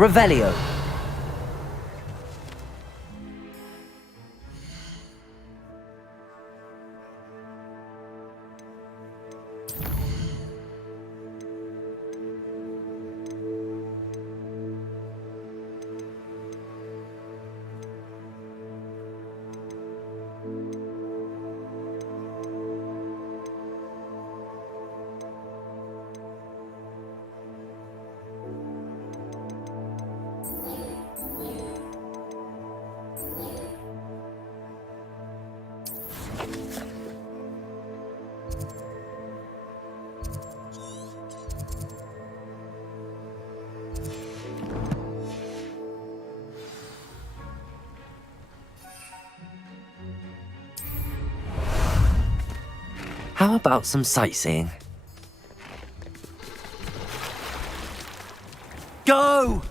Revelio. How about some sightseeing? Go!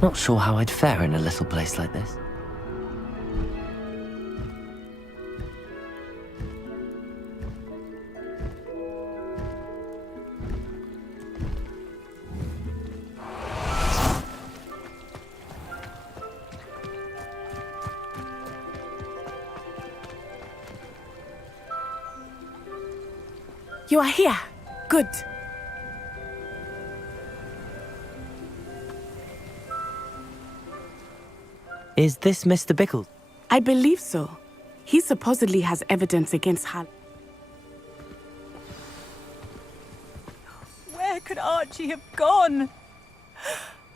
Not sure how I'd fare in a little place like this. You are here. Good. Is this Mr. Bickle? I believe so. He supposedly has evidence against Hal. Where could Archie have gone?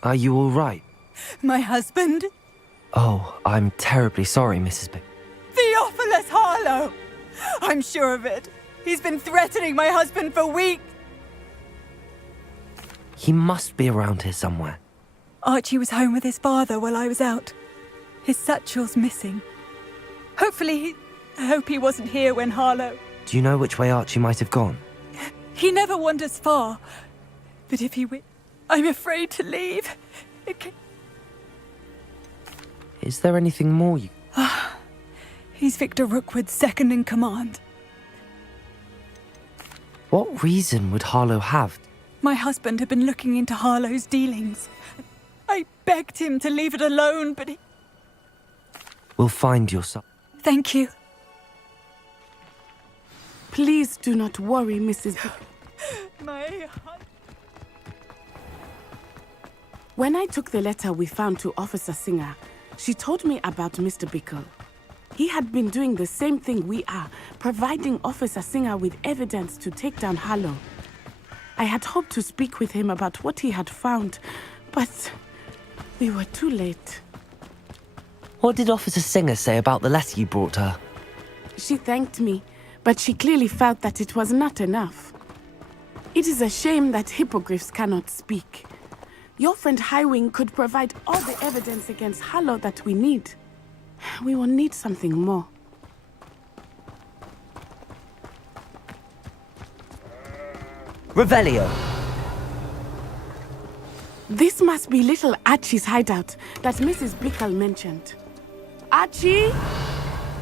Are you all right? My husband? Oh, I'm terribly sorry, Mrs. Bickle. Theophilus Harlow! I'm sure of it. He's been threatening my husband for weeks. He must be around here somewhere. Archie was home with his father while I was out. His satchel's missing. I hope he wasn't here when Harlow... Do you know which way Archie might have gone? He never wanders far. But if he I'm afraid to leave. Is there anything more you... He's Victor Rookwood's second in command. What reason would Harlow have? My husband had been looking into Harlow's dealings. I begged him to leave it alone, but he... We'll find your son. Thank you. Please do not worry, Mrs. My... When I took the letter we found to Officer Singer, she told me about Mr. Bickle. He had been doing the same thing we are, providing Officer Singer with evidence to take down Harlow. I had hoped to speak with him about what he had found, but we were too late. What did Officer Singer say about the letter you brought her? She thanked me, but she clearly felt that it was not enough. It is a shame that hippogriffs cannot speak. Your friend Highwing could provide all the evidence against Harlow that we need. We will need something more. Revelio. This must be little Archie's hideout that Mrs. Bickle mentioned. Archie?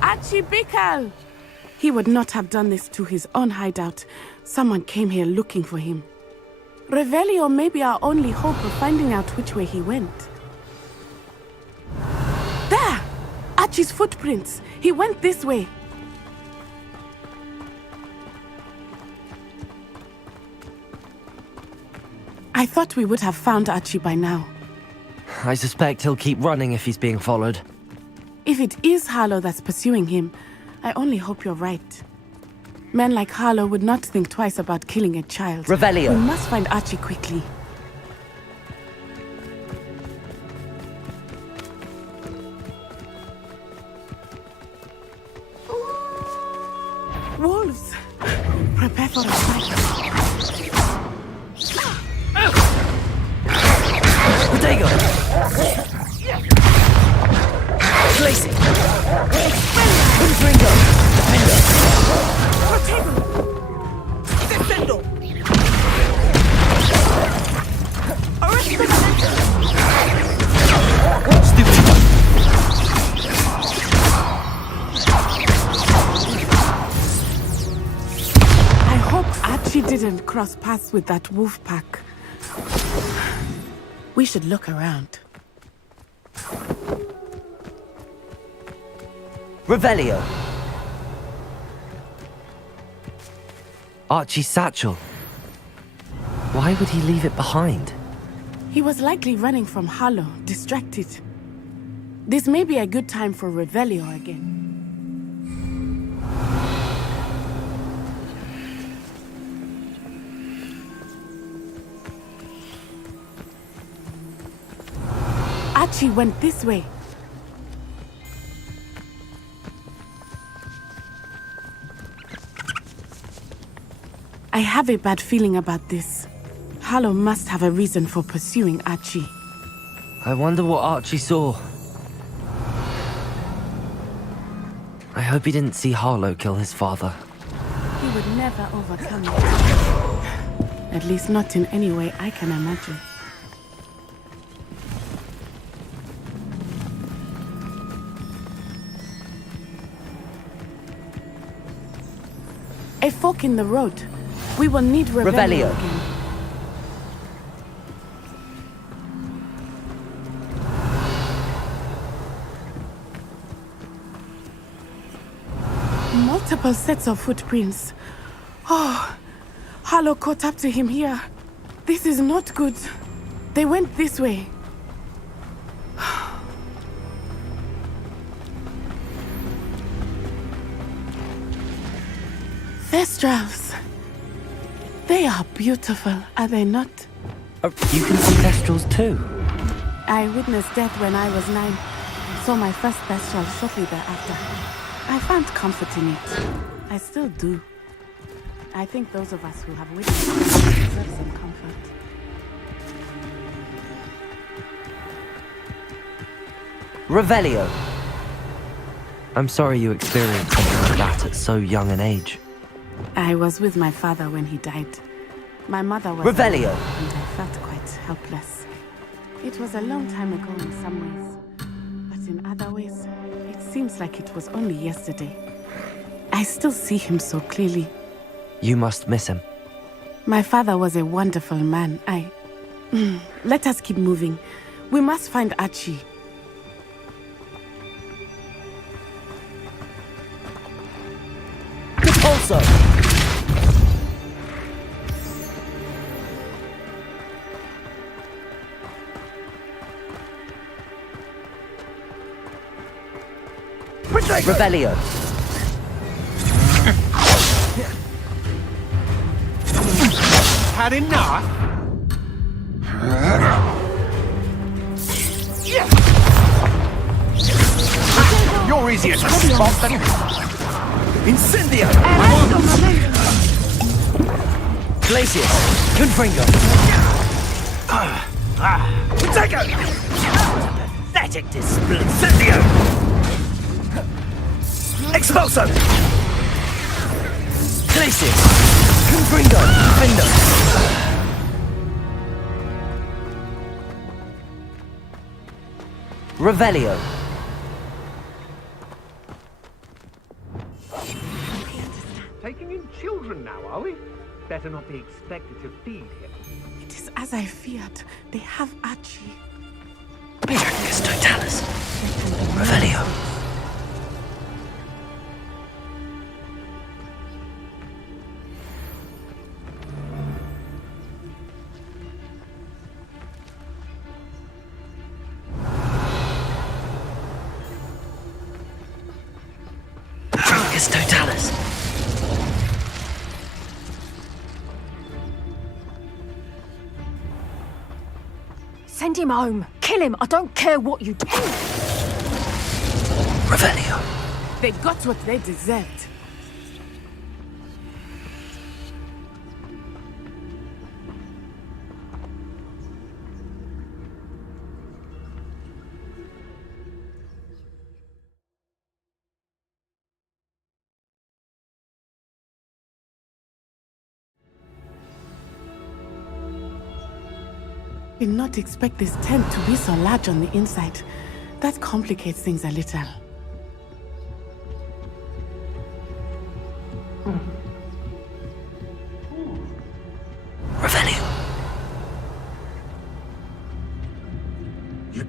Archie Bickle! He would not have done this to his own hideout. Someone came here looking for him. Revelio may be our only hope of finding out which way he went. There! Archie's footprints. He went this way. I thought we would have found Archie by now. I suspect he'll keep running if he's being followed. If it is Harlow that's pursuing him, I only hope you're right. Men like Harlow would not think twice about killing a child. Revelio. We must find Archie quickly. Wolves! Prepare for a fight. Protego! Placing! Ringo! Defender! Protego! Defendo! didn't cross paths with that wolf pack. We should look around. Revelio. Archie's satchel. Why would he leave it behind? He was likely running from Harlow, distracted. This may be a good time for Revelio again. Archie went this way. I have a bad feeling about this. Harlow must have a reason for pursuing Archie. I wonder what Archie saw. I hope he didn't see Harlow kill his father. He would never overcome it. At least not in any way I can imagine. A fork in the road. We will need Revelio again. Multiple sets of footprints. Oh, Harlow caught up to him here. This is not good. They went this way. Thestrals. They are beautiful, are they not? You can see Thestrals too. I witnessed death when I was 9. Saw my first Thestral shortly thereafter. I found comfort in it. I still do. I think those of us who have witnessed it deserve some comfort. Revelio. I'm sorry you experienced something like that at so young an age. I was with my father when he died. My mother was Revelio. and I felt quite helpless. It was a long time ago in some ways, but in other ways, it seems like it was only yesterday. I still see him so clearly. You must miss him. My father was a wonderful man. Let us keep moving. We must find Archie. Also. Revelio. Had enough? You're easier to spot than... Incendio! Glacius. Confringo. Take it! Pathetic display. Incendio! Expulso! Glacius. Confringo. Findo. Revelio. Taking in children now, are we? Better not be expected to feed him. It is as I feared. They have Archie. Pyrrhus totalis. Revelio. Pyrrhus totalis. Send him home. Kill him. I don't care what you do. Revelio. They got what they deserved. Did not expect this tent to be so large on the inside. That complicates things a little.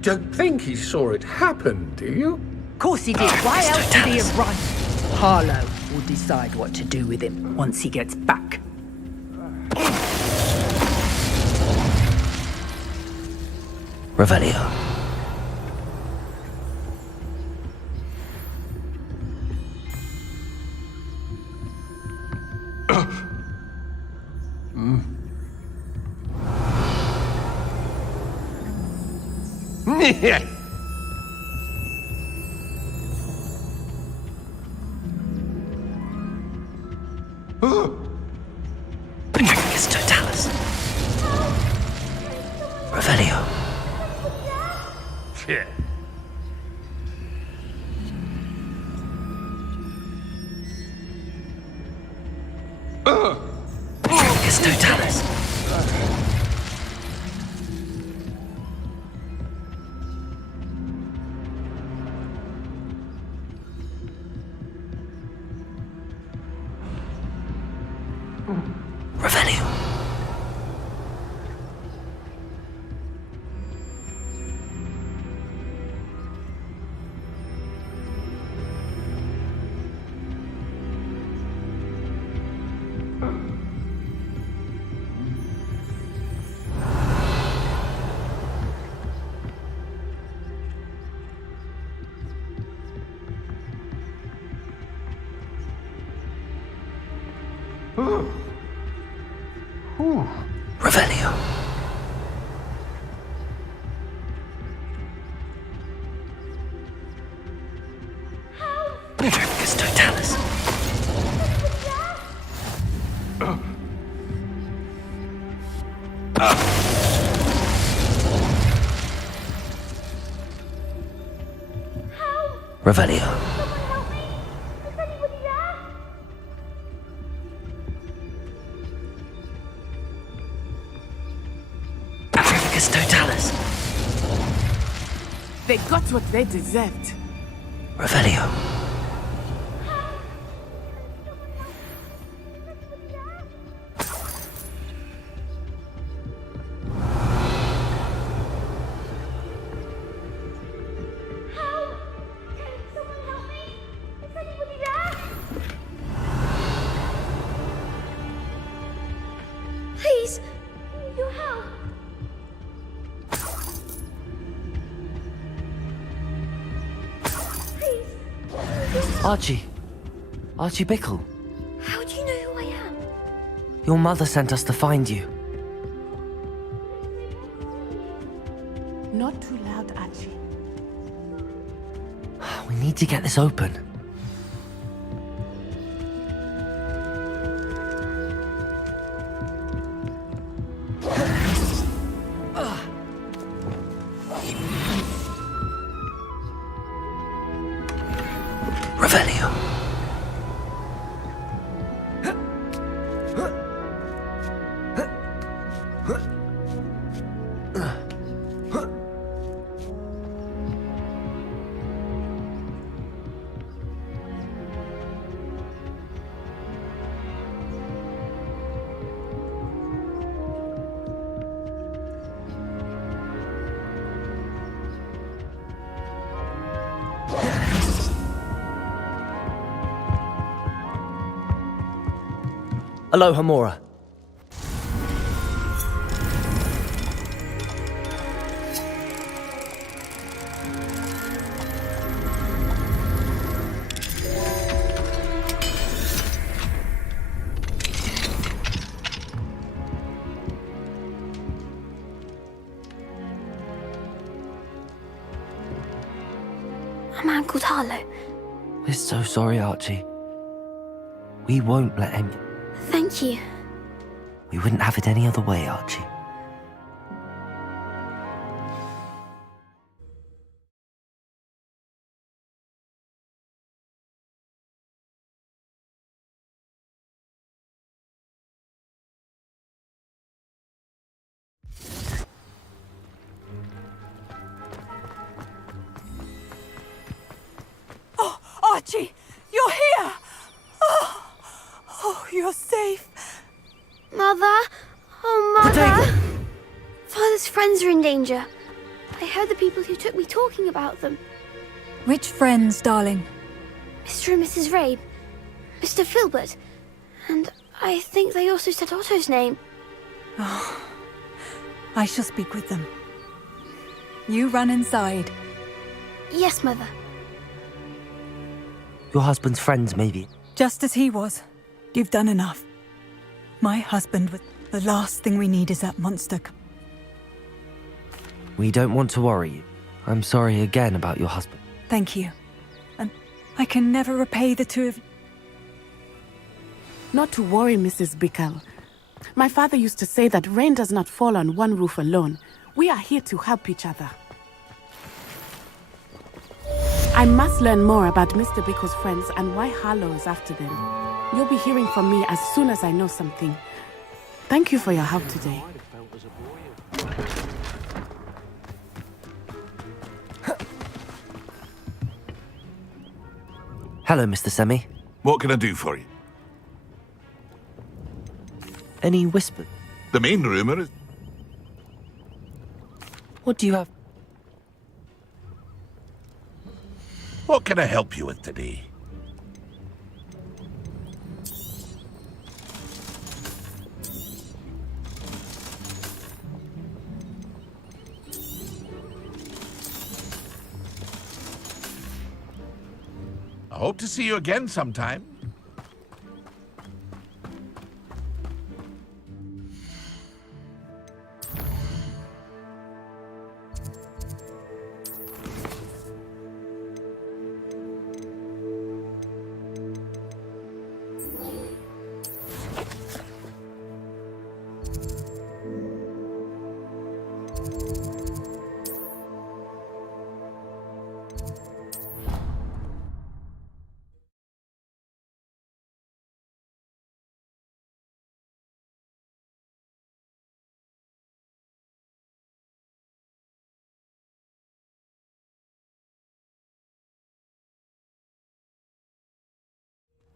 don't think he saw it happen, do you? Of course he did. Why else would he have run? Harlow will decide what to do with him once he gets back. Revelio. Patricus Totalis. Revelio. Yeah. Patricus Totalis. Revelio. Revelio. Patricus Totalis. Revelio. Patricus Totalis. They got what they deserved. Revelio. Please, your help. Please. Archie Bickle. How do you know who I am? Your mother sent us to find you. Not too loud, Archie. We need to get this open. Revelio. Aloha Mora. A man called Harlow. We're so sorry, Archie. We won't let him. Thank you. We wouldn't have it any other way, Archie. Oh, Archie, you're here! Oh, you're safe. Mother? Oh, Mother! Father's friends are in danger. I I heard the people who took me talking about them. Which friends, darling? Mr. and Mrs. Rabe, Mr. Filbert, and I think they also said Otto's name. I shall speak with them. You run inside. Yes, Mother. Your husband's friends, maybe. Just as he was. You've done enough. My husband was... The last thing we need is that monster. We don't want to worry you. I'm sorry again about your husband. Thank you. And I can never repay the two of you. Not to worry, Mrs. Bickle. My father used to say that rain does not fall on one roof alone. We are here to help each other. I must learn more about Mr. Bickle's friends and why Harlow is after them. You'll be hearing from me as soon as I know something. Thank you for your help today. Hello, Mr. Semi. What can I do for you? Any whisper? The main rumour is... What do you have? What can I help you with today? I hope to see you again sometime.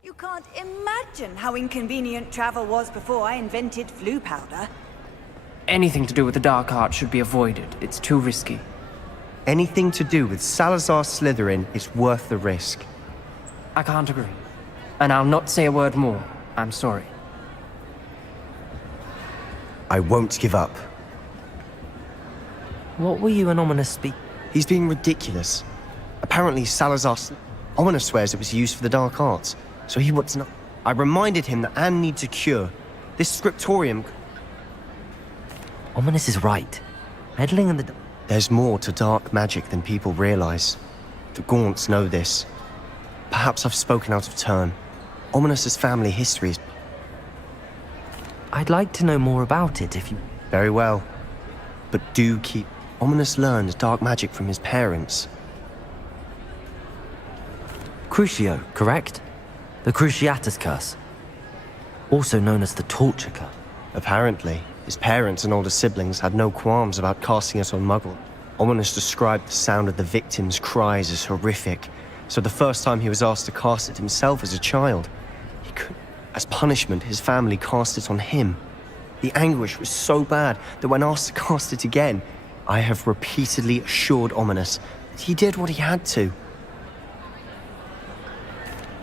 You can't imagine how inconvenient travel was before I invented flu powder. Anything to do with the dark art should be avoided. It's too risky. Anything to do with Salazar Slytherin is worth the risk. I can't agree. And I'll not say a word more. I'm sorry. I won't give up. What were you and Ominous speak? He's being ridiculous. Apparently Ominous swears it was used for the dark arts, so he wants not. I reminded him that Anne needs a cure. This scriptorium... Ominous is right. Meddling in the... There's more to dark magic than people realize. The Gaunts know this. Perhaps I've spoken out of turn. Ominous's family history is... I'd like to know more about it if you... Very well. But do keep... Ominous learned dark magic from his parents. Crucio, correct? The Cruciatus Curse. Also known as the Torture Curse. Apparently, his parents and older siblings had no qualms about casting it on Muggle. Ominous described the sound of the victims' cries as horrific, so the first time he was asked to cast it himself as a child, he could... As punishment, his family cast it on him. The anguish was so bad that when asked to cast it again, I have repeatedly assured Ominous that he did what he had to.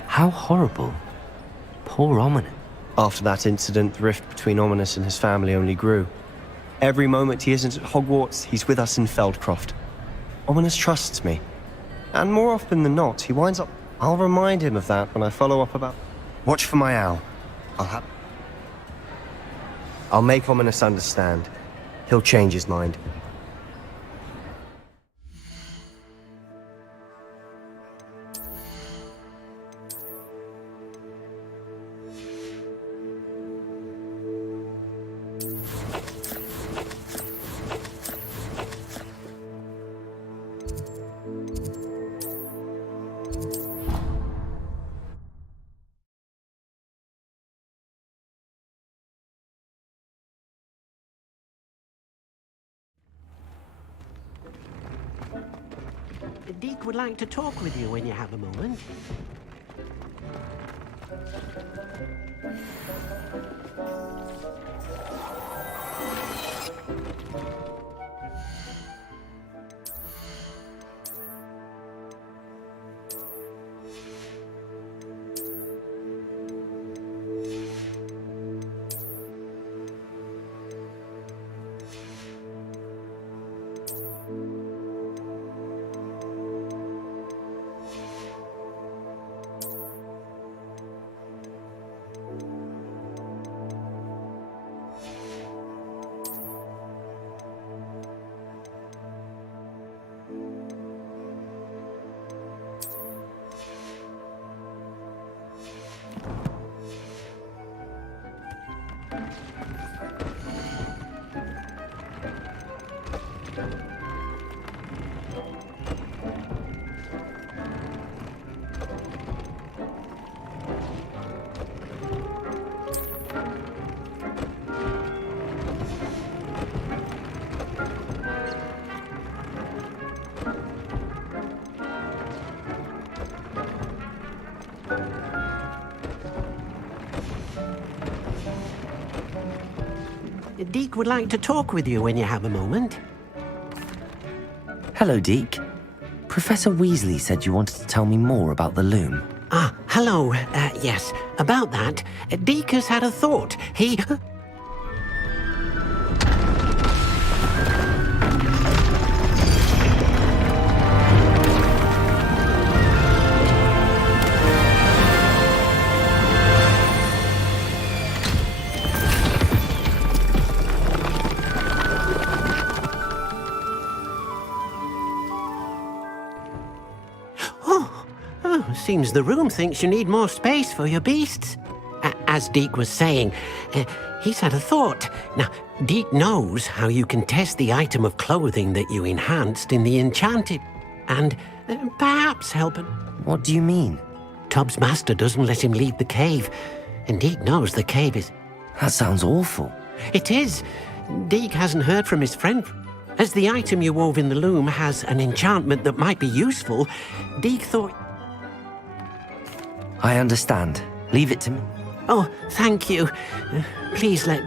How horrible. Poor Ominous. After that incident, the rift between Ominous and his family only grew. Every moment he isn't at Hogwarts, he's with us in Feldcroft. Ominous trusts me. And more often than not, he winds up... I'll remind him of that when I follow up about... Watch for my owl. I'll make Ominous understand. He'll change his mind. Deke would like to talk with you when you have a moment. Deek would like to talk with you when you have a moment. Hello, Deke. Professor Weasley said you wanted to tell me more about the loom. Ah, hello. Yes, about that. Deek has had a thought. He... Seems the room thinks you need more space for your beasts. As Deek was saying, he's had a thought. Now, Deek knows how you can test the item of clothing that you enhanced in the Enchanted, and perhaps help him. What do you mean? Tubbs' master doesn't let him leave the cave, and Deek knows the cave is... That sounds awful. It is. Deek hasn't heard from his friend. As the item you wove in the loom has an enchantment that might be useful, Deek thought... I understand. Leave it to me. Oh, thank you. Please let...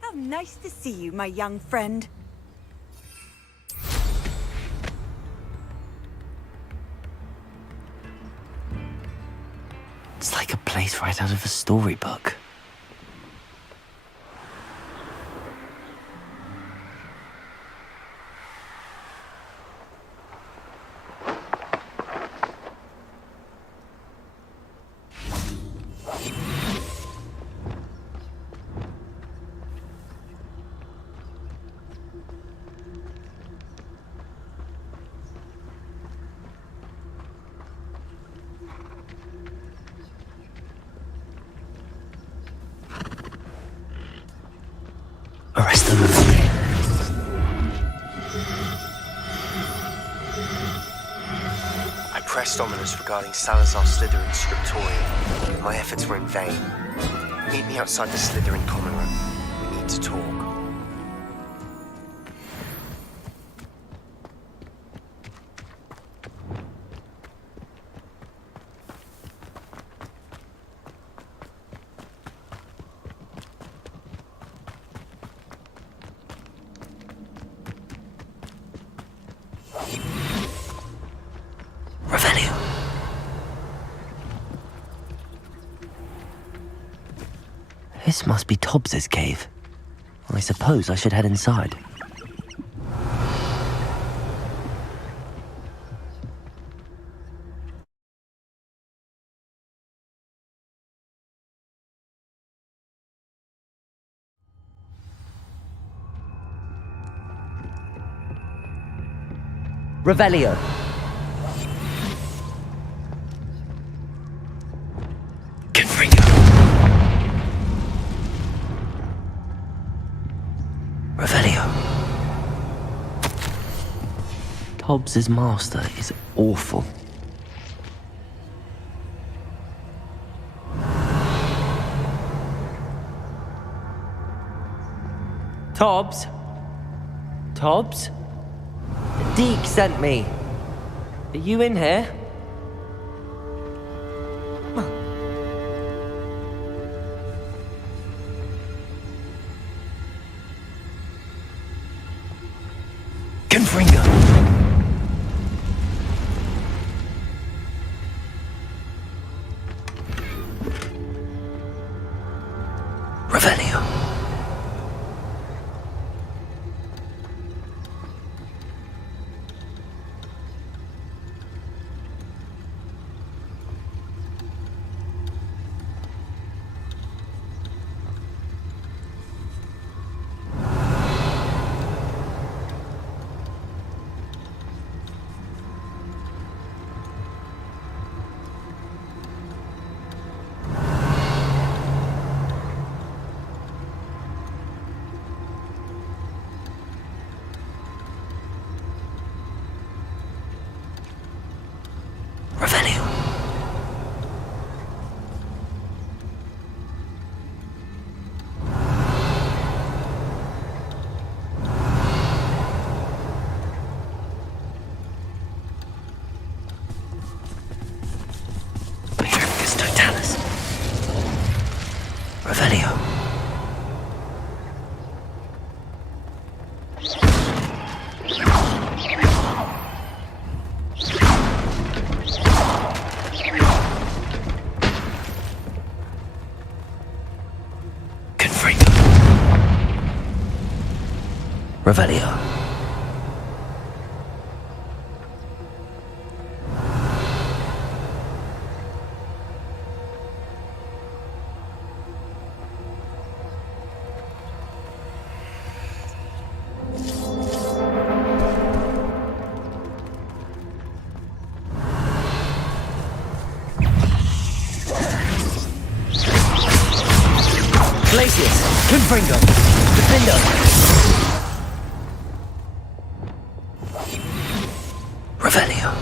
How nice to see you, my young friend. It's like a place right out of a storybook. Arrest them. I pressed Ominous regarding Salazar Slytherin's scriptorium. My efforts were in vain. Meet me outside the Slytherin common room. We need to talk. Revelio. This must be Tobbs's cave. I suppose I should head inside. Revelio. Revelio. Tobbs's master is awful. Tobbs? Tobbs? Deke sent me. Are you in here? Confringo. Revelio. Revelio. Pyramids totalis. Revelio. Revelio. Glacius! Confringo! Defendo! Revelio.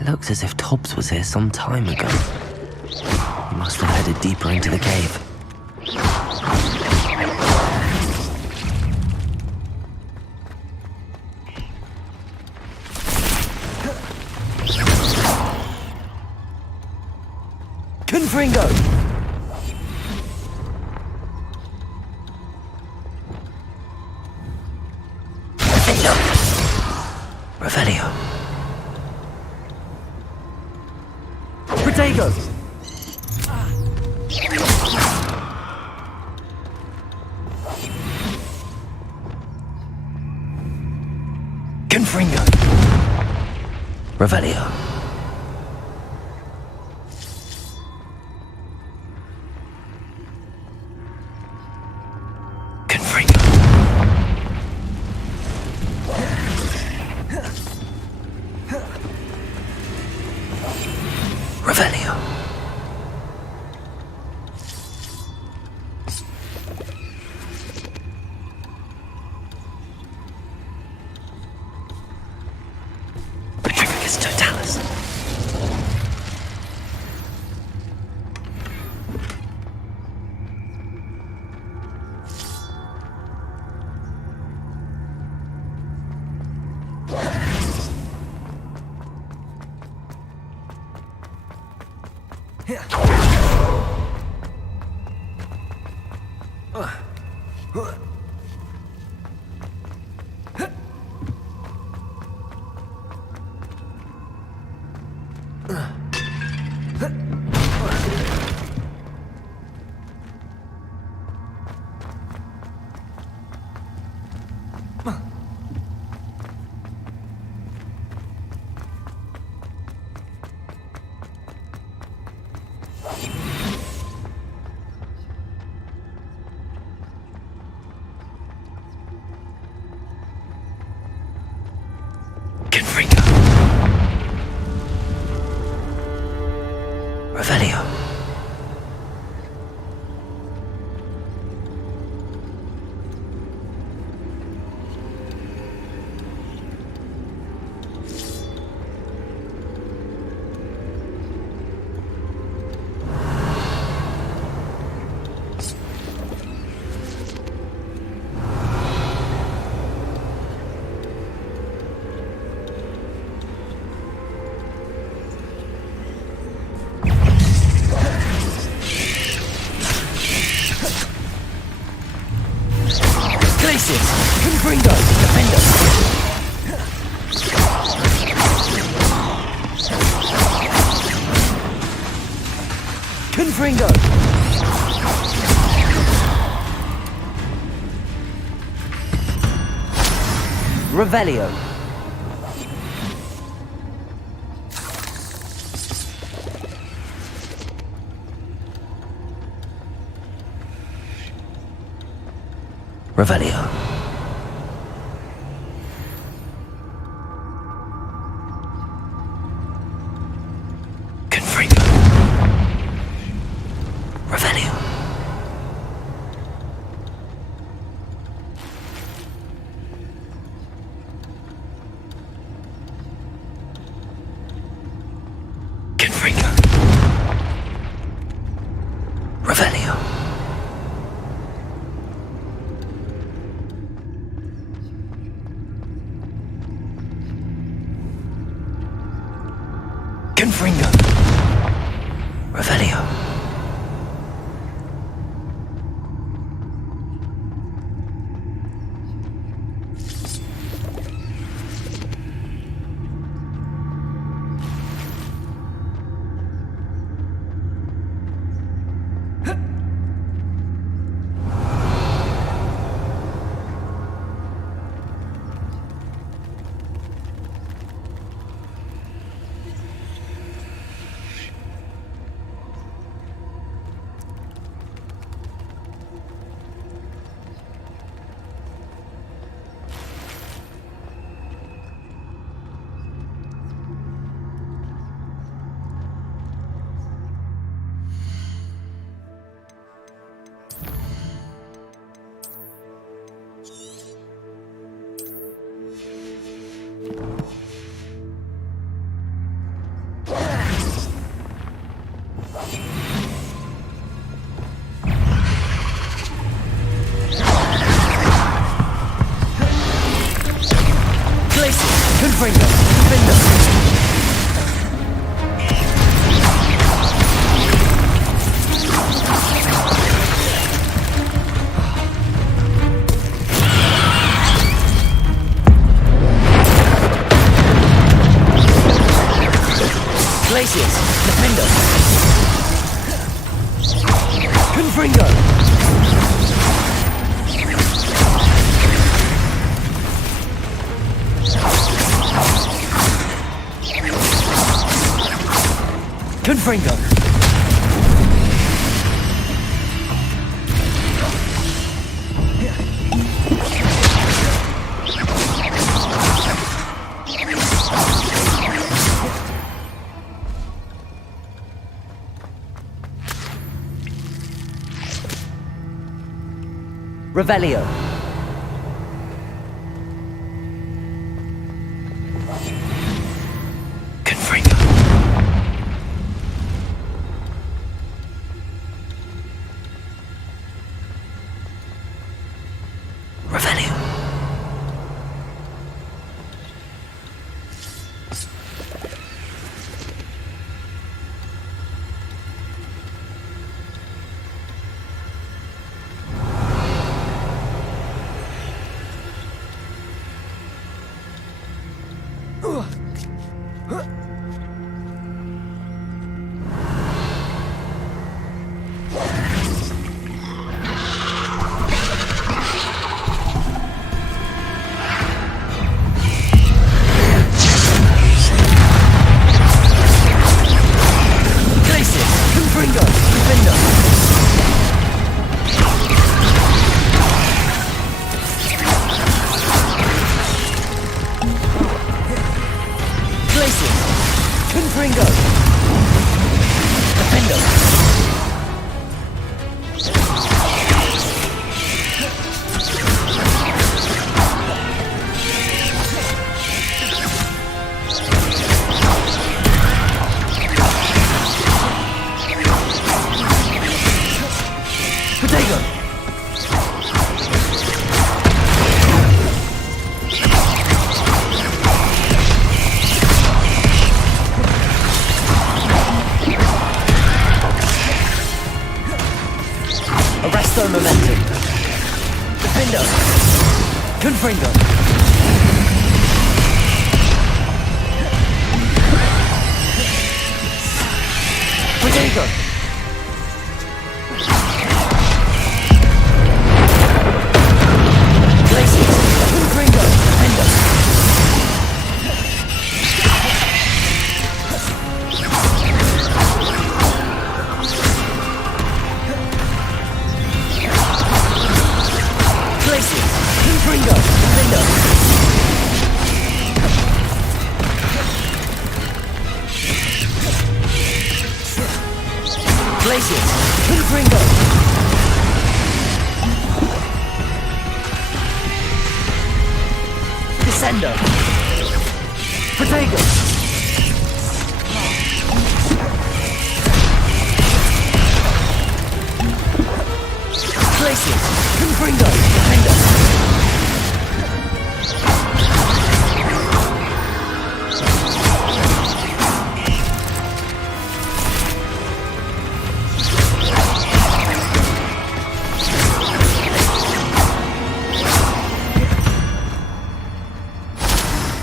It looks as if Tobbs was here some time ago. He must have headed deeper into the cave. Confringo! Revelio. Protego! Confringo! Revelio. Confringo. Revelio. Petrificus totalis. Confringo. Revelio. Glacius! Confringo! Defendo! Confringo! Revelio. Revelio. Confringo. Revelio. Confringo. Revelio. Confringo. Revelio. Confringo! Confringo! Glacius! Defendo! Confringo! Confringo! Revelio. Confringo. Revelio. Arresto momentum. Defendo. Confringo. Protego. Glacius. Confringo. Defendo. Confringo! Defendo! Glacius! Confringo! Descendo! Protego! Glacius! Confringo! Defendo!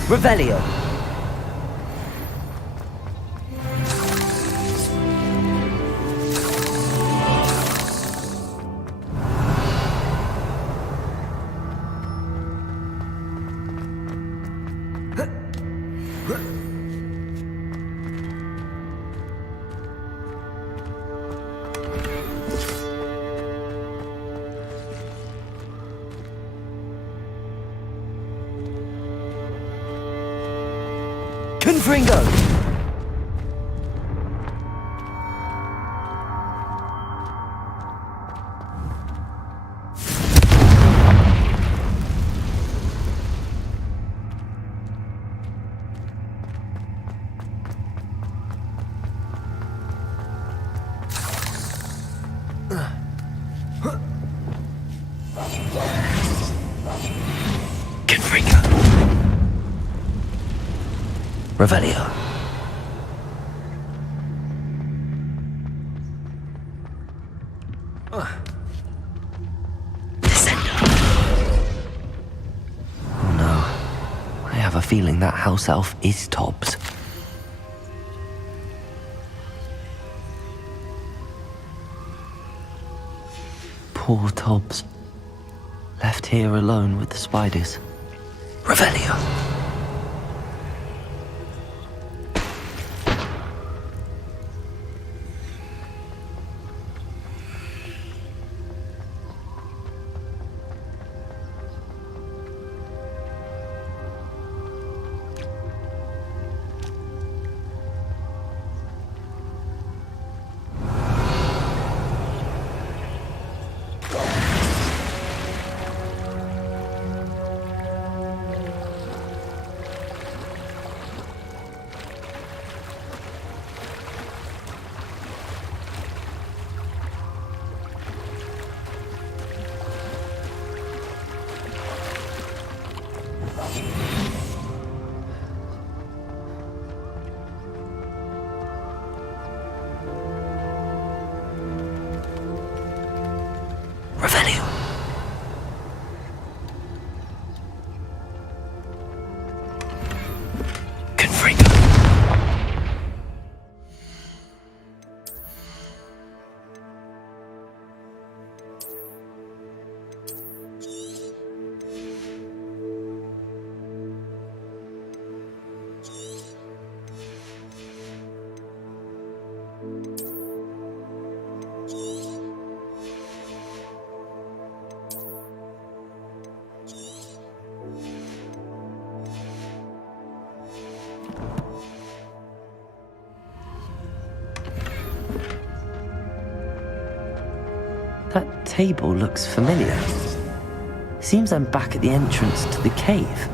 Revelio. Confringo! Confringo! Revelio. Oh no. I have a feeling that house elf is Tobbs. Poor Tobbs. Left here alone with the spiders. Revelio. Revelio. Confringo. That table looks familiar. Seems I'm back at the entrance to the cave.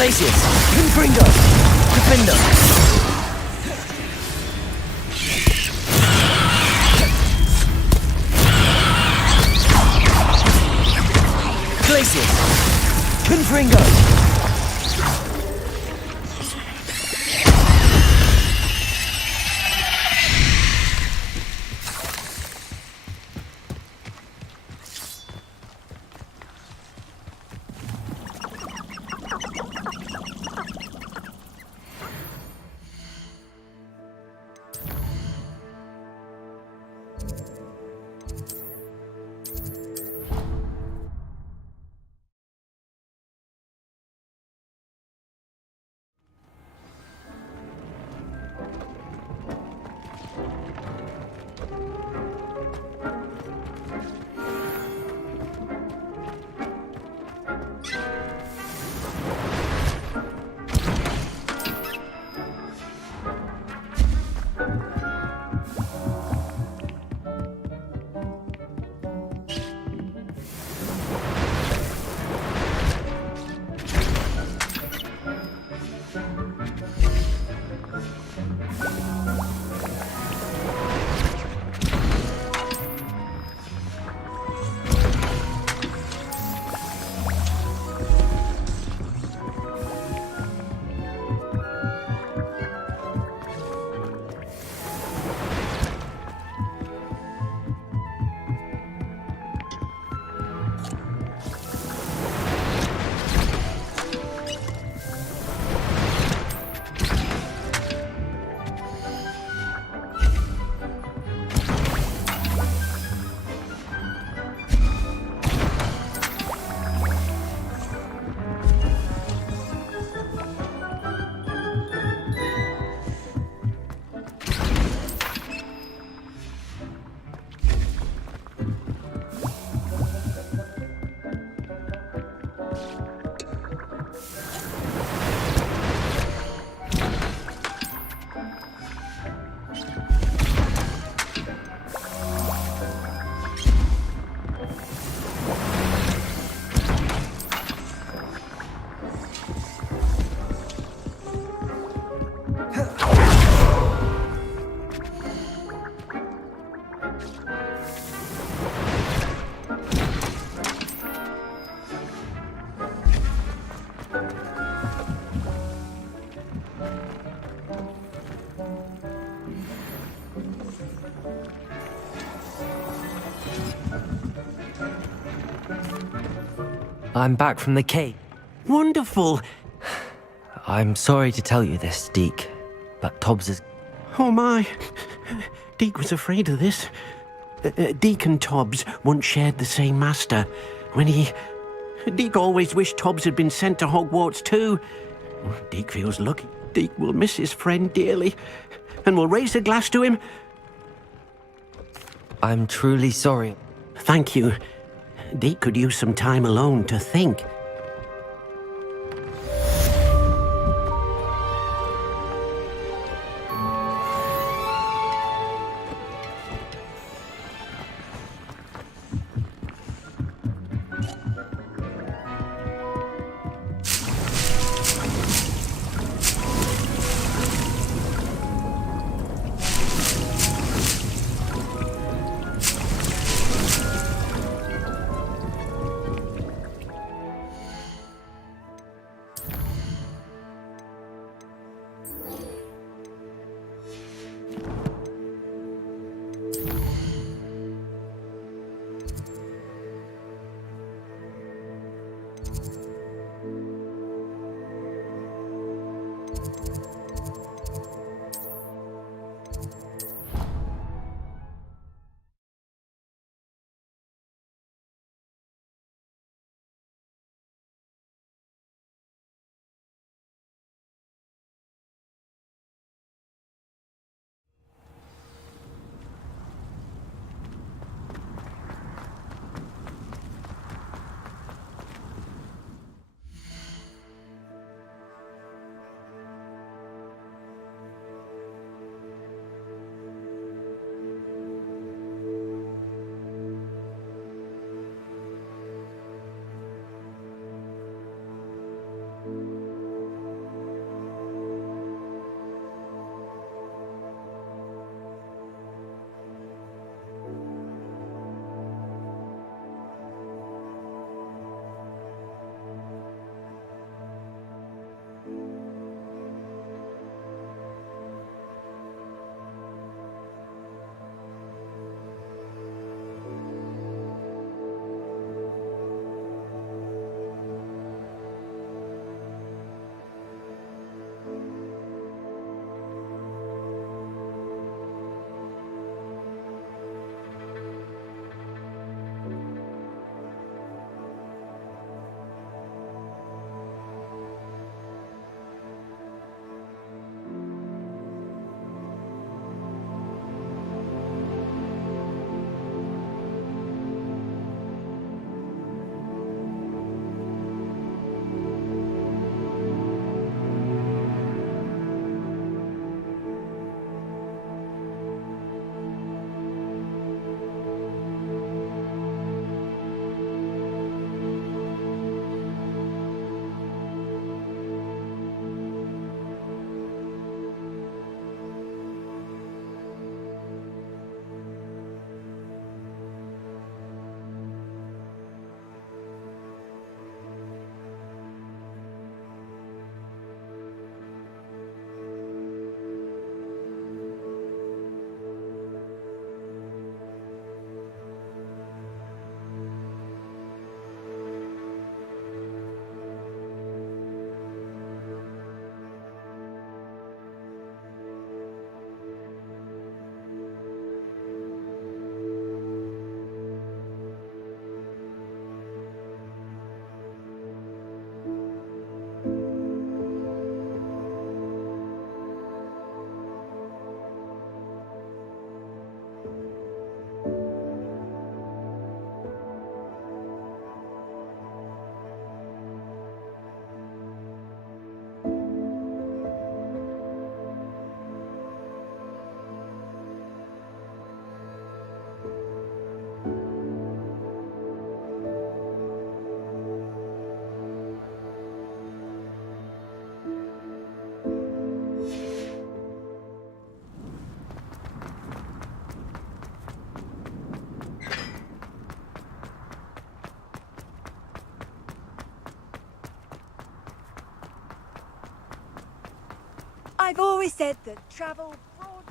Glacius! Confringo! Defender! Glacius! Confringo! I'm back from the cave. Wonderful. I'm sorry to tell you this, Deke, but Tobbs is... Oh my. Deke was afraid of this. Deke and Tobbs once shared the same master. Deke always wished Tobbs had been sent to Hogwarts too. Deke feels lucky. Deke will miss his friend dearly, and will raise a glass to him. I'm truly sorry. Thank you. Deke could use some time alone to think. I've always said that travel broadens...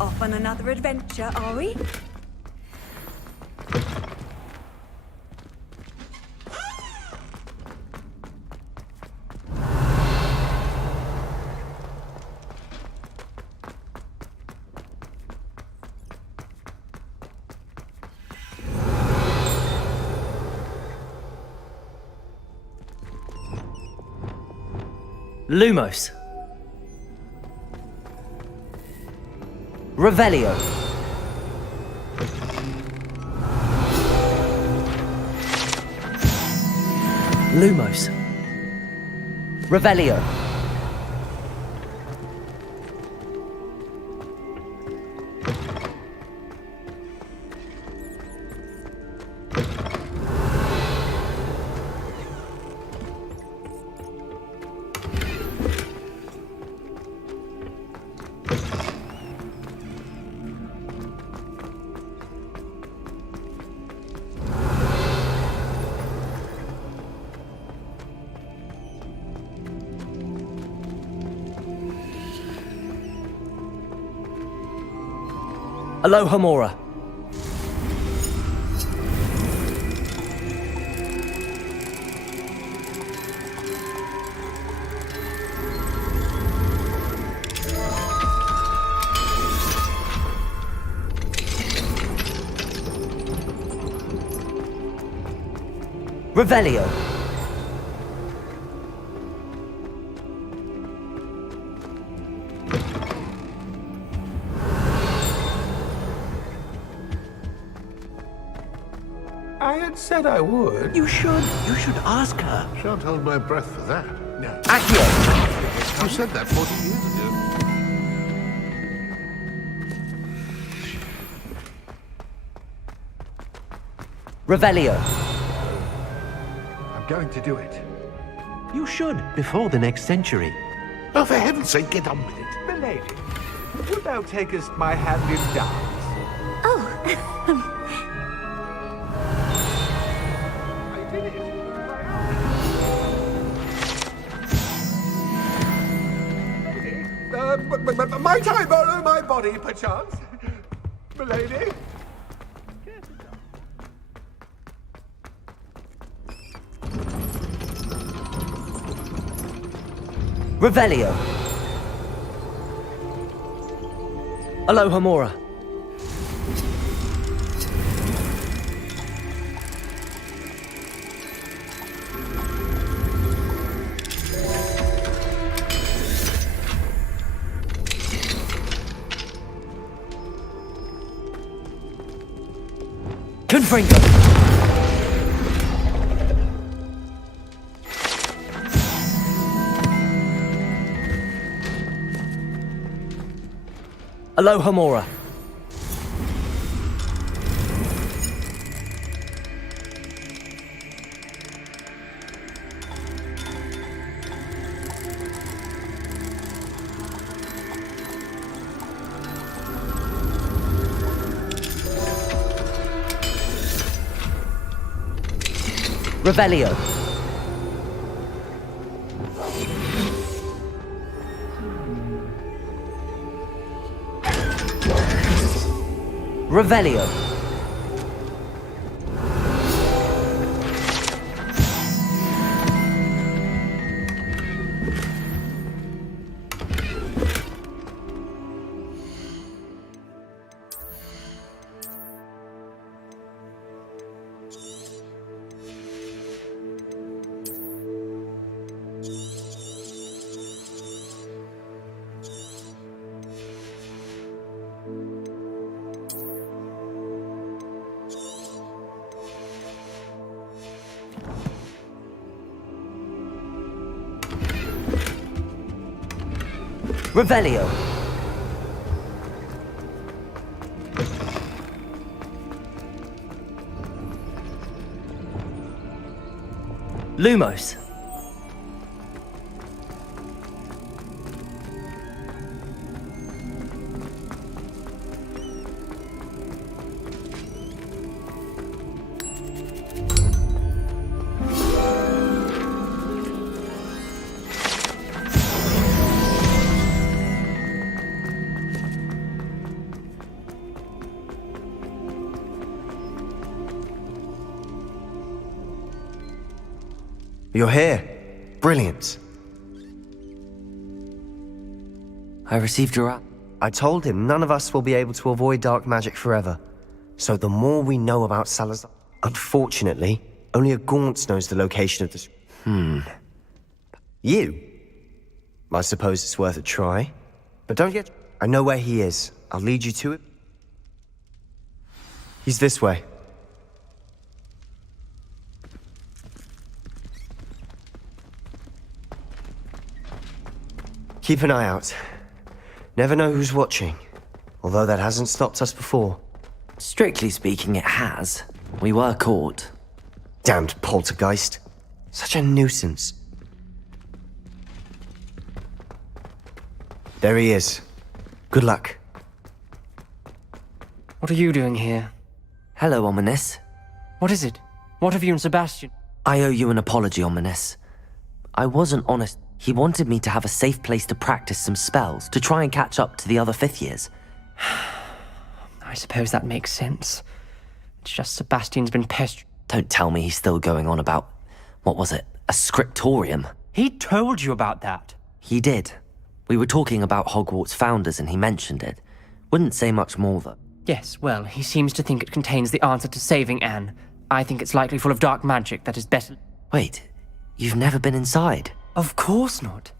Off on another adventure, are we? Lumos. Revelio. Lumos. Revelio. Aloha Mora. Revelio. I had said I would. You should ask her. Shan't hold my breath for that. No. Accio. You said that 40 years ago. Revelio. I'm going to do it. You should, before the next century. Oh, for heaven's sake, get on with it. Milady, would thou takest my hand in dance? I did it. Milady, might I borrow my body, perchance? Milady? Revelio. Aloha Mora. Confringo. Aloha Mora. Revelio. Revelio. Revelio. Lumos. You're here. Brilliant. I received your I told him none of us will be able to avoid dark magic forever. So the more we know about Salazar... Unfortunately, only a Gaunt knows the location of this... You? I suppose it's worth a try. But don't get... I know where he is. I'll lead you to it. He's this way. Keep an eye out. Never know who's watching. Although that hasn't stopped us before. Strictly speaking, it has. We were caught. Damned poltergeist. Such a nuisance. There he is. Good luck. What are you doing here? Hello, Ominous. What is it? What have you and Sebastian... I owe you an apology, Ominous. I wasn't honest. He wanted me to have a safe place to practice some spells, to try and catch up to the other fifth years. I suppose that makes sense. It's just Sebastian's been pestering... Don't tell me he's still going on about... What was it? A scriptorium? He told you about that. He did. We were talking about Hogwarts founders and he mentioned it. Wouldn't say much more, though. Yes, well, he seems to think it contains the answer to saving Anne. I think it's likely full of dark magic that is better... Wait, you've never been inside? Of course not.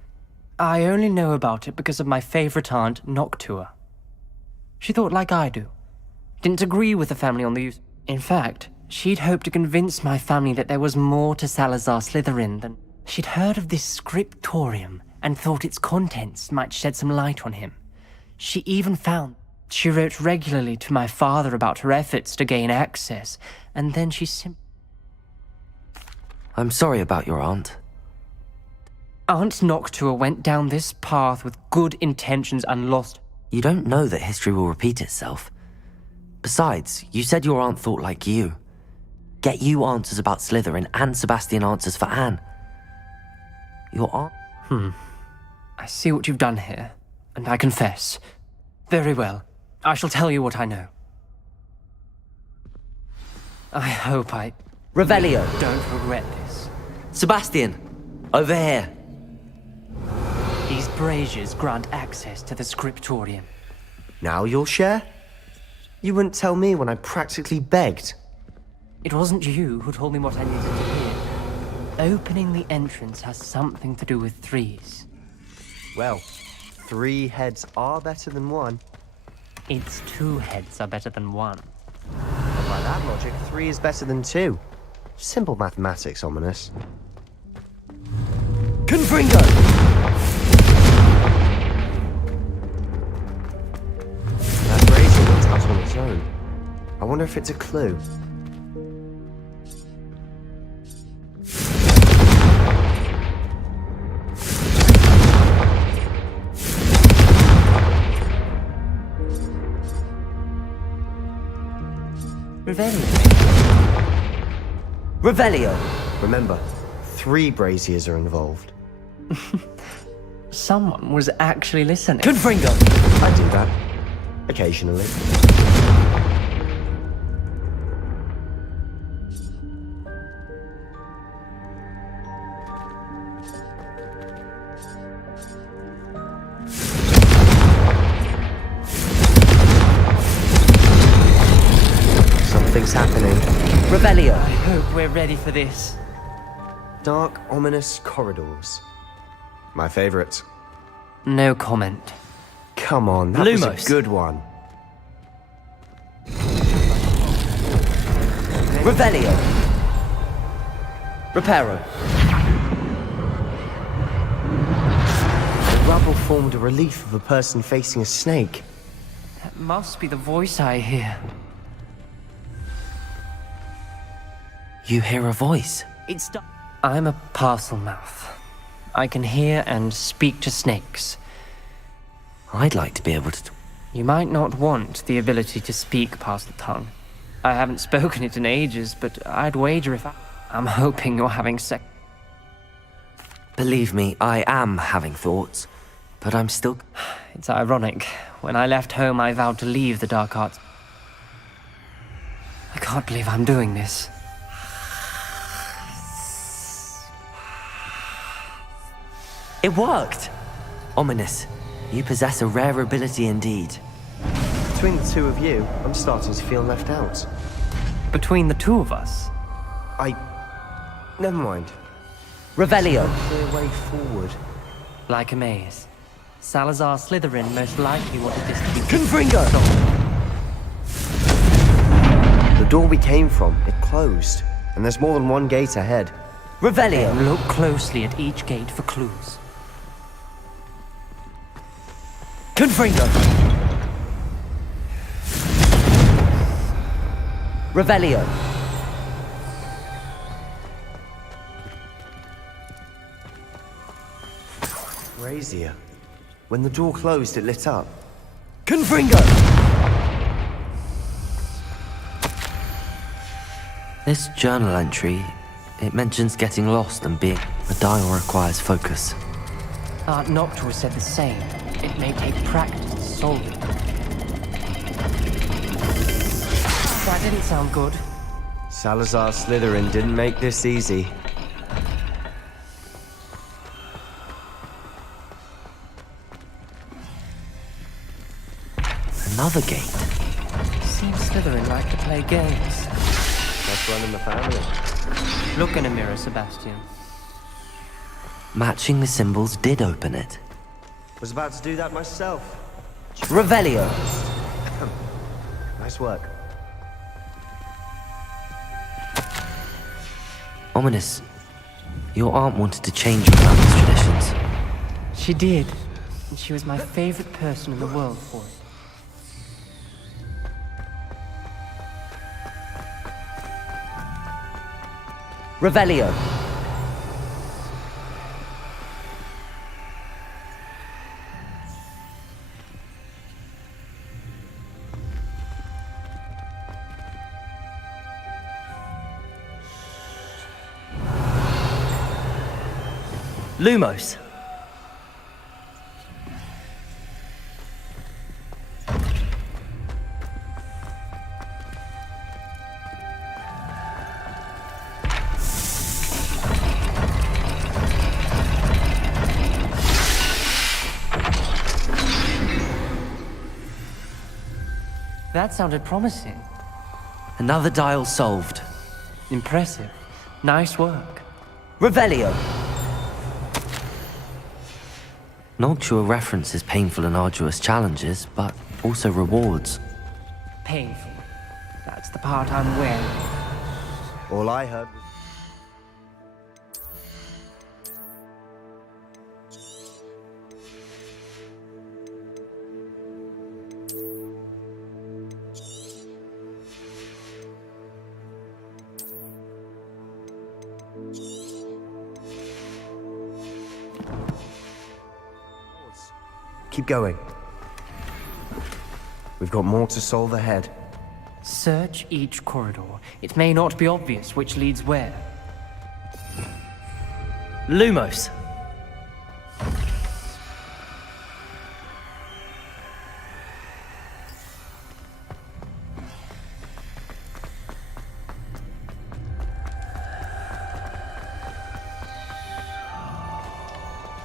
I only know about it because of my favorite aunt, Noctua. She thought like I do. Didn't agree with the family on the use... In fact, she'd hoped to convince my family that there was more to Salazar Slytherin than... She'd heard of this scriptorium and thought its contents might shed some light on him. She even found... She wrote regularly to my father about her efforts to gain access, and then she I'm sorry about your aunt. Aunt Noctua went down this path with good intentions and lost... You don't know that history will repeat itself. Besides, you said your aunt thought like you. Get you answers about Slytherin and Sebastian answers for Anne. Your aunt... I see what you've done here, and I confess. Very well. I shall tell you what I know. I hope I... Revelio! Don't regret this. Sebastian! Over here! These braziers grant access to the scriptorium. Now you'll share? You wouldn't tell me when I practically begged. It wasn't you who told me what I needed to hear. Opening the entrance has something to do with threes. Well, 3 heads are better than 1. It's 2 heads are better than 1. And by that logic, 3 is better than 2. Simple mathematics, Ominous. Confringo! That brazier went out on its own. I wonder if it's a clue. Revelio! Remember, 3 braziers are involved. Someone was actually listening. Confringo! I do that. Occasionally. Something's happening. Revelio! I hope we're ready for this. Dark, ominous corridors. My favorite. No comment. Come on, that was Lumos. a good one. Revelio! Reparo! rubble formed a relief of a person facing a snake. That must be the voice I hear. You hear a voice? I'm a parcel mouth. I can hear and speak to snakes. I'd like to be able to... You might not want the ability to speak parcel tongue. I haven't spoken it in ages, but I'd wager if I'm hoping you're having sex. Believe me, I am having thoughts, but I'm still... It's ironic. When I left home, I vowed to leave the dark arts. I can't believe I'm doing this. It worked! Ominous. You possess a rare ability indeed. Between the two of you, I'm starting to feel left out. Between the two of us? Never mind. Revelio. Clear way forward. Like a maze. Salazar Slytherin most likely wanted this to be... Confringo! The door we came from, it closed. And there's more than one gate ahead. Revelio. Look closely at each gate for clues. Confringo. Revelio. Brazier. When the door closed, it lit up. Confringo. This journal entry, it mentions getting lost and being... The dial requires focus. Aunt Noctua said the same. It may take practice to solve it. That didn't sound good. Salazar Slytherin didn't make this easy. Another gate. Seems Slytherin like to play games. That's running the family. Look in a mirror, Sebastian. Matching the symbols did open it. Was about to do that myself. Revelio. Nice work. Ominous. Your aunt wanted to change your family's traditions. She did. And she was my favorite person in the world for it. Revelio. Lumos. That sounded promising. Another dial solved. Impressive. Nice work. Revelio. Noctua references painful and arduous challenges, but also rewards. Painful. That's the part I'm wary of. All I heard was... Keep going. We've got more to solve ahead. Search each corridor. It may not be obvious which leads where. Lumos.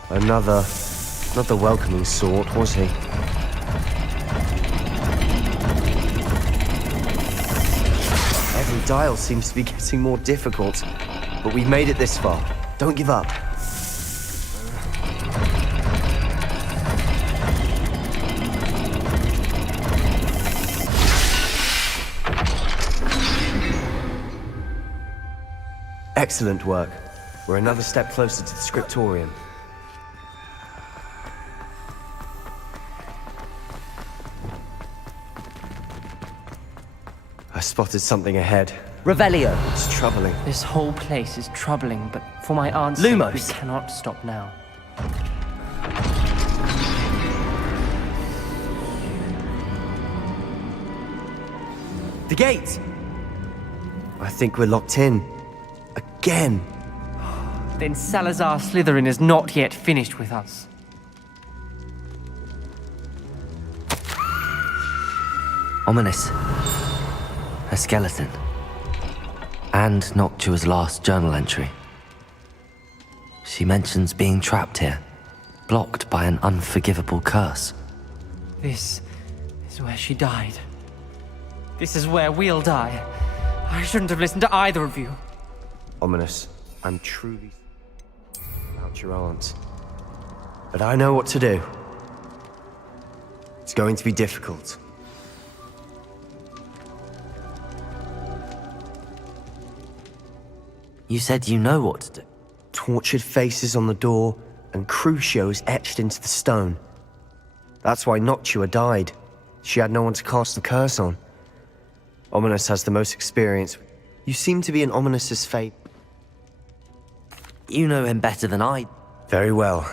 Another... not the welcoming sort, was he? Every dial seems to be getting more difficult. But we've made it this far. Don't give up. Excellent work. We're another step closer to the scriptorium. spotted something ahead. Revelio. It's troubling. This whole place is troubling, but for my aunt's sake, Lumos. we cannot stop now. The gate! I think we're locked in. Again. Then Salazar Slytherin is not yet finished with us. Ominous. A skeleton. And Noctua's last journal entry. She mentions being trapped here, blocked by an unforgivable curse. This is where she died. This is where we'll die. I shouldn't have listened to either of you. Ominous, I'm truly about your aunt. But I know what to do. It's going to be difficult. You said you know what to do. Tortured faces on the door and crucios etched into the stone. That's why Noctua died. She had no one to cast the curse on. Ominous has the most experience. You seem to be in Ominous's fate. You know him better than I. Very well.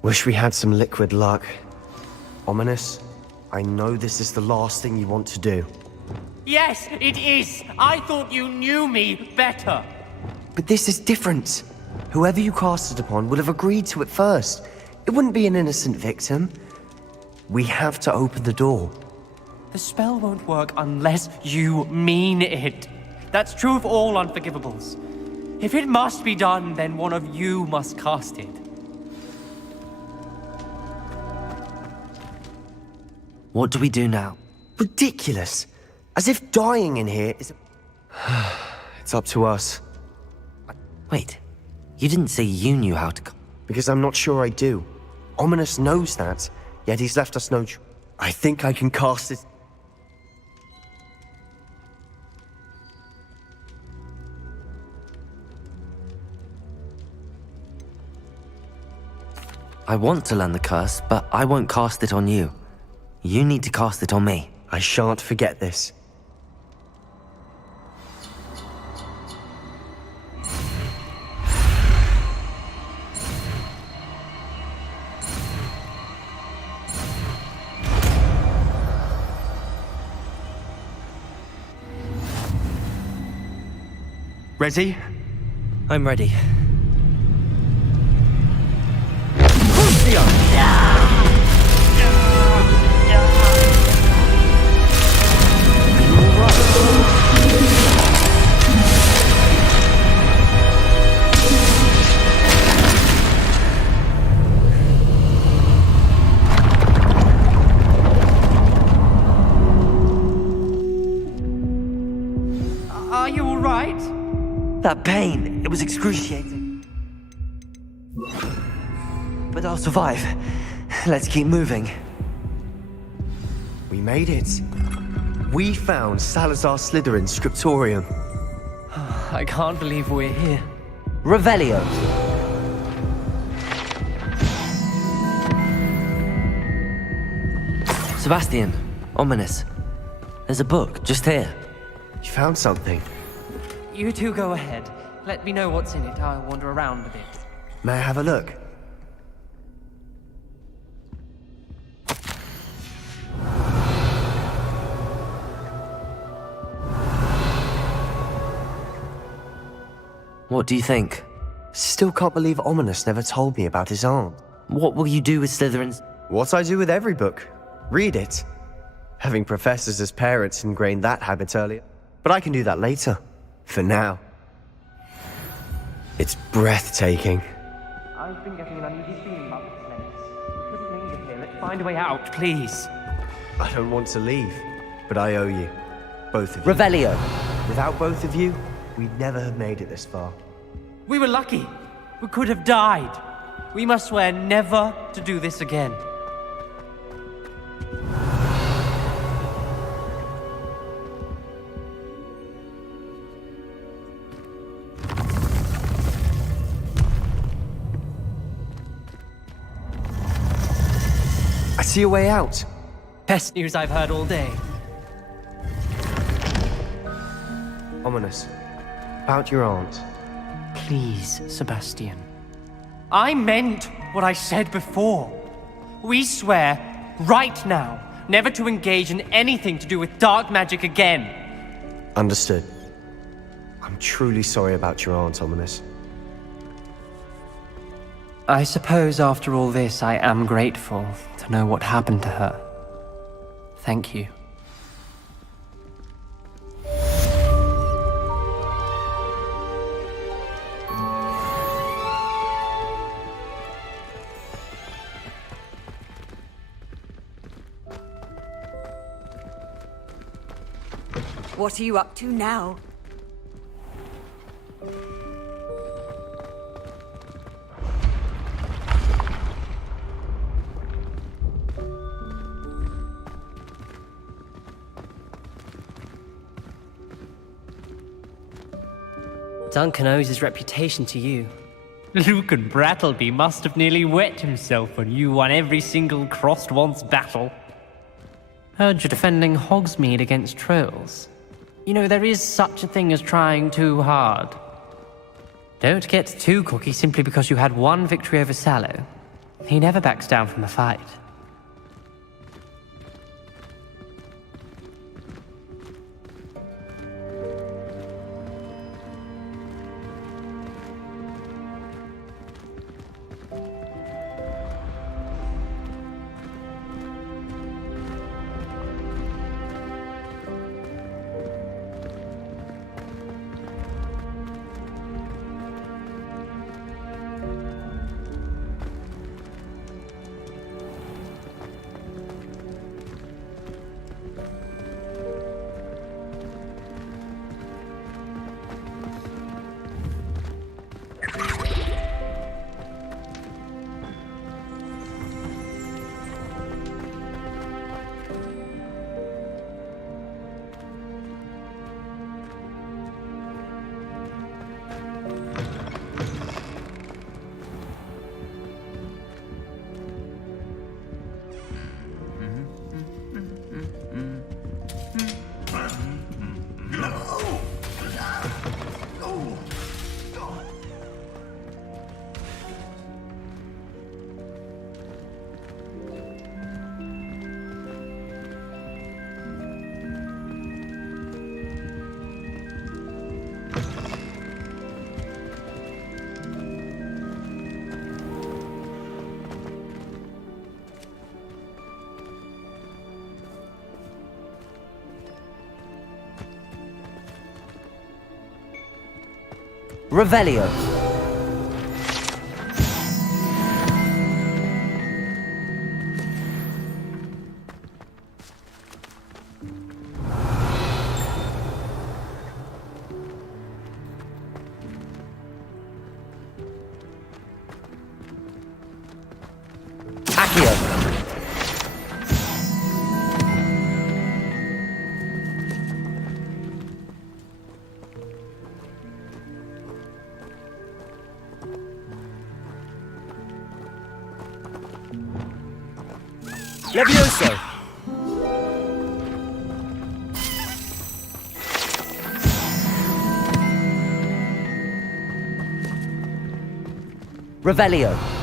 Wish we had some liquid luck. Ominous, I know this is the last thing you want to do. Yes, it is! I thought you knew me better! But this is different. Whoever you cast it upon would have agreed to it first. It wouldn't be an innocent victim. We have to open the door. The spell won't work unless you mean it. That's true of all unforgivables. If it must be done, then one of you must cast it. What do we do now? Ridiculous. As if dying in here is... It's up to us. Wait, you didn't say you knew how to... Because I'm not sure I do. Ominous knows that, yet he's left us no... I think I can cast it... I want to learn the curse, but I won't cast it on you. You need to cast it on me. I shan't forget this. Ready? I'm ready. Are you all right? That pain, it was excruciating. But I'll survive. Let's keep moving. We made it. We found Salazar Slytherin's scriptorium. I can't believe we're here. Revelio. Sebastian, Ominous. There's a book just here. You found something. You two go ahead. Let me know what's in it. I'll wander around a bit. May I have a look? What do you think? Still can't believe Ominous never told me about his aunt. What will you do with Slytherin's... What I do with every book. Read it. Having professors as parents ingrained that habit earlier. But I can do that later. For now. It's breathtaking. I've been getting an uneasy feeling about this place. We couldn't linger here. Let's find a way out, please. I don't want to leave, but I owe you. Both of you. Revelio. Without both of you, we'd never have made it this far. We were lucky. We could have died. We must swear never to do this again. I see a way out. Best news I've heard all day. Ominous. About your aunt. Please, Sebastian. I meant what I said before. We swear, right now, never to engage in anything to do with dark magic again. Understood. I'm truly sorry about your aunt, Ominous. I suppose after all this, I am grateful to know what happened to her. Thank you. What are you up to now? Duncan owes his reputation to you. Lucan Brattleby must have nearly wet himself when you won every single crossed once battle. Heard you're defending Hogsmeade against trolls. You know, there is such a thing as trying too hard. Don't get too cocky simply because you had one victory over Sallow. He never backs down from a fight. Revelio. Accio. Levioso! Revelio!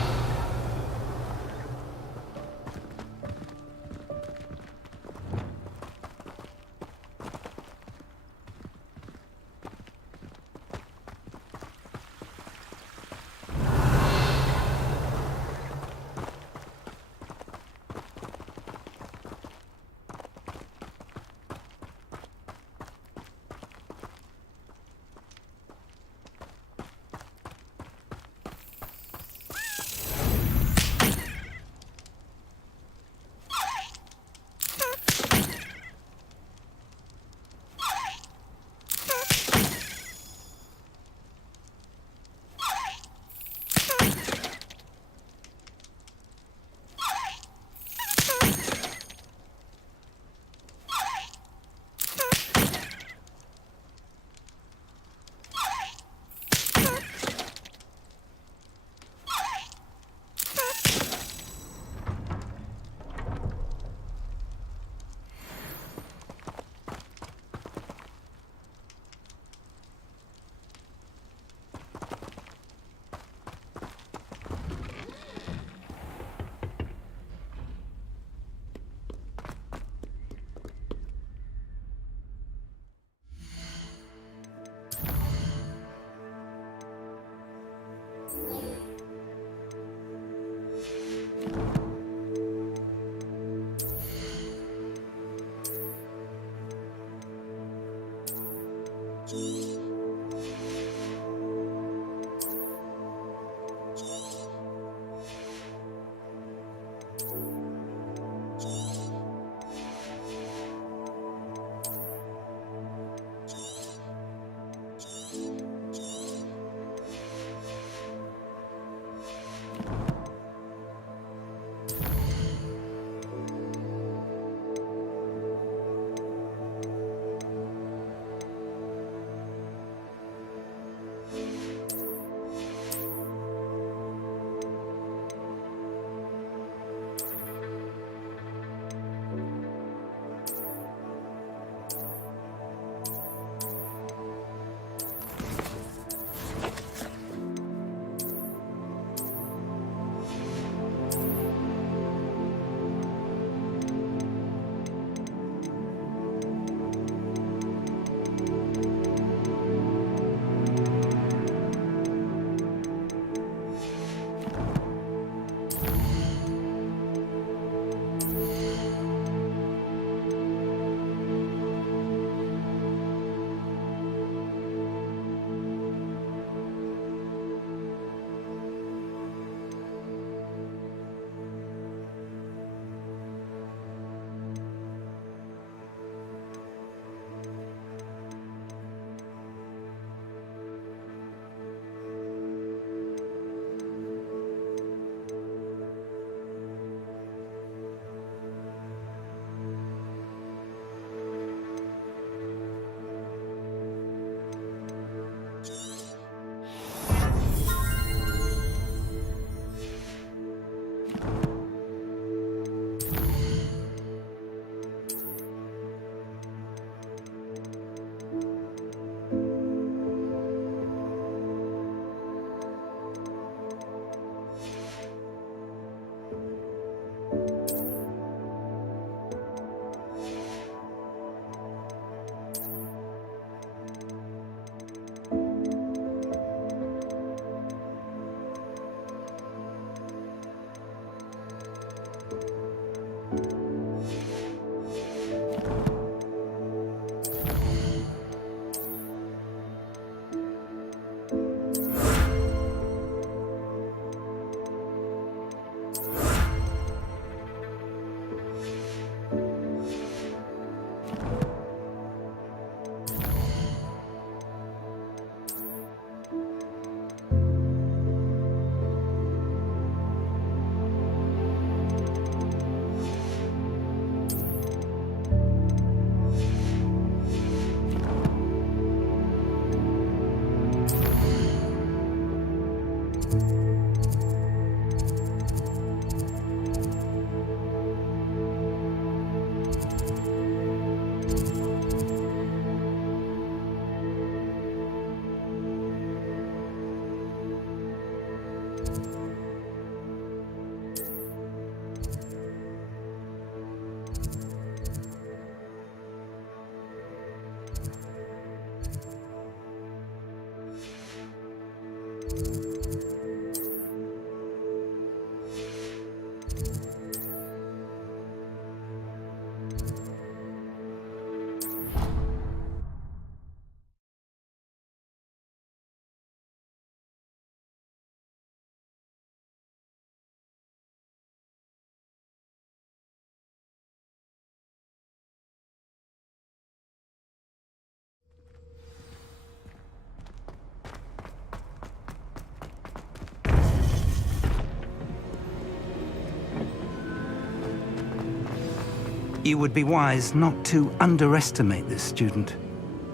You would be wise not to underestimate this student.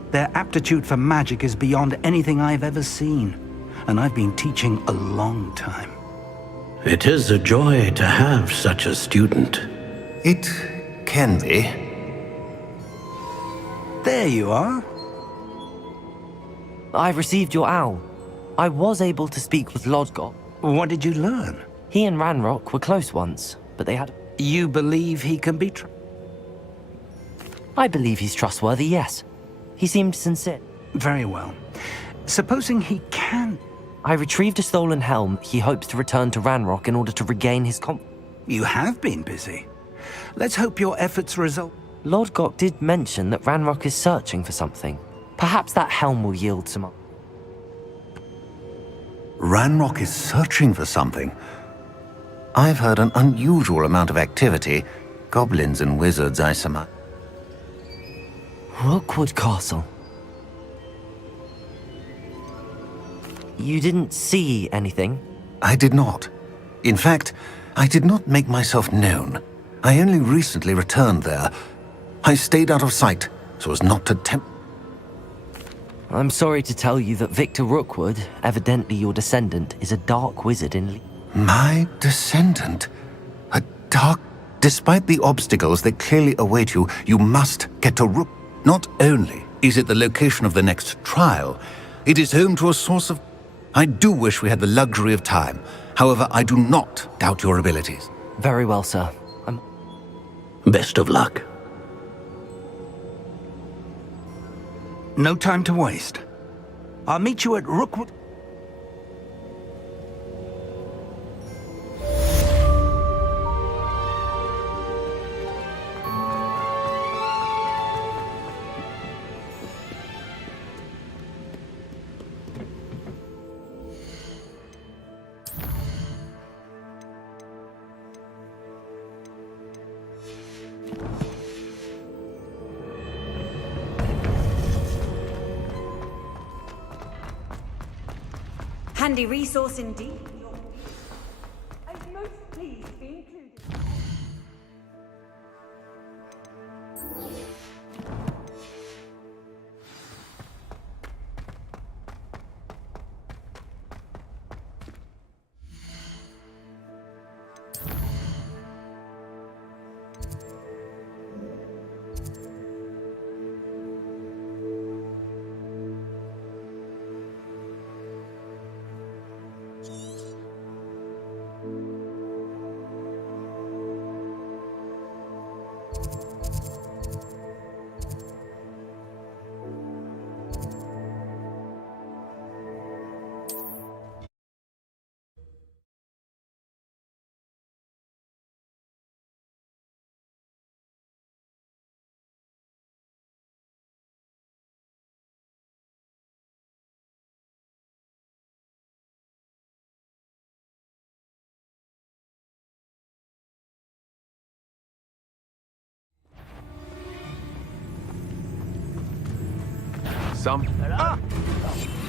Their aptitude for magic is beyond anything I've ever seen, and I've been teaching a long time. It is a joy to have such a student. It can be. There you are. I've received your owl. I was able to speak with Lodgok. What did you learn? He and Ranrock were close once, but they had... You believe he can be I believe he's trustworthy, yes. He seemed sincere. Very well. Supposing he can... I retrieved a stolen helm he hopes to return to Ranrock in order to regain his You have been busy. Let's hope your efforts result... Lodgok did mention that Ranrock is searching for something. Perhaps that helm will yield some... Ranrock is searching for something. I've heard an unusual amount of activity. Goblins and wizards, I surmise. Rookwood Castle. You didn't see anything? I did not. In fact, I did not make myself known. I only recently returned there. I stayed out of sight, so as not to tempt... I'm sorry to tell you that Victor Rookwood, evidently your descendant, is a dark wizard in... My descendant? A dark... Despite the obstacles that clearly await you, you must get to Rook. Not only is it the location of the next trial, it is home to a source of... I do wish we had the luxury of time. However, I do not doubt your abilities. Very well, sir. Best of luck. No time to waste. I'll meet you at Rookwood. Handy resource indeed. I'd most pleased be included.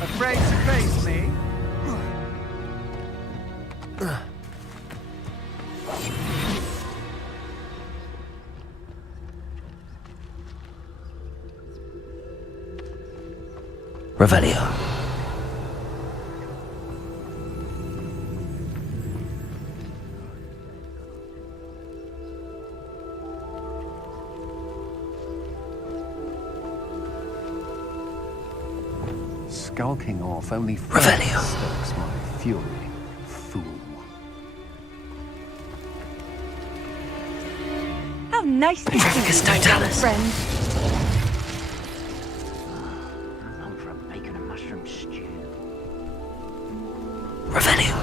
Afraid to face me? Revelio. Skulking off only Revelio. stokes my fury, fool. How nice to see you, Totalis. friend. I'm known for a bacon and mushroom stew. Revelio.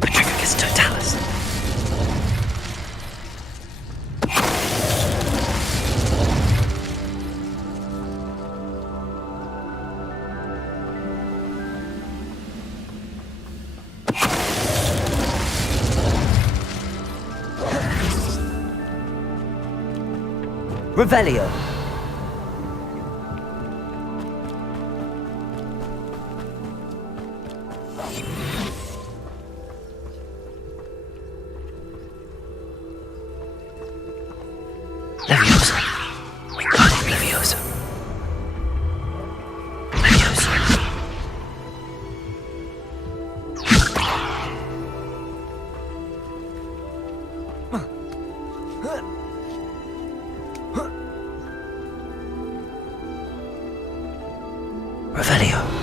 Petrificus Totalis. Revelio. Leviosa. Wingardium Leviosa. Leviosa. Revelio.